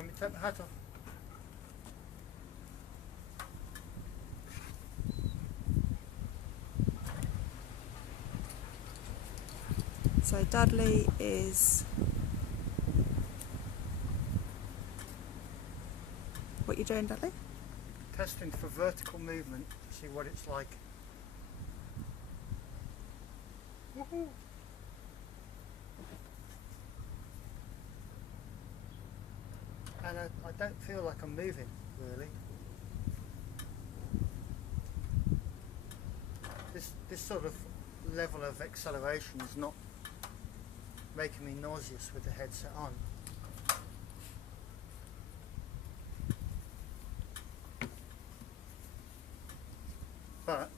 want me to take my hat off? So Dudley is... What are you doing, Dudley? Testing for vertical movement to see what it's like. Woohoo! And I don't feel like I'm moving, really. This sort of level of acceleration is not making me nauseous with the headset on. But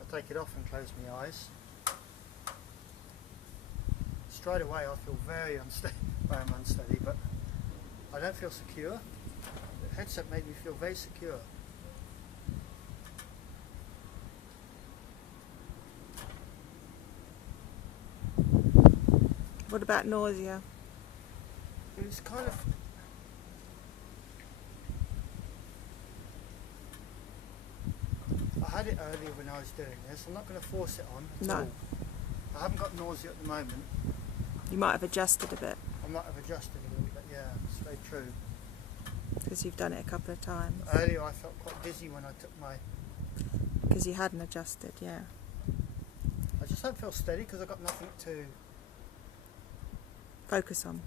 I take it off and close my eyes. Straight away I feel very unsteady. I am unsteady, but I don't feel secure. The headset made me feel very secure. What about nausea? It was kind of... I had it earlier when I was doing this. I'm not going to force it on at all. I haven't got nausea at the moment. You might have adjusted a bit. I might have adjusted a little bit, yeah, it's very true. Because you've done it a couple of times. Earlier I felt quite dizzy when I took my... Because you hadn't adjusted, yeah. I just don't feel steady because I've got nothing to focus on.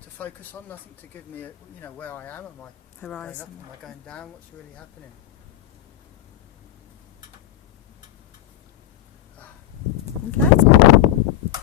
Nothing to give me, you know, where I am. Am I Horizon. going up? Am I going down? What's really happening? Okay.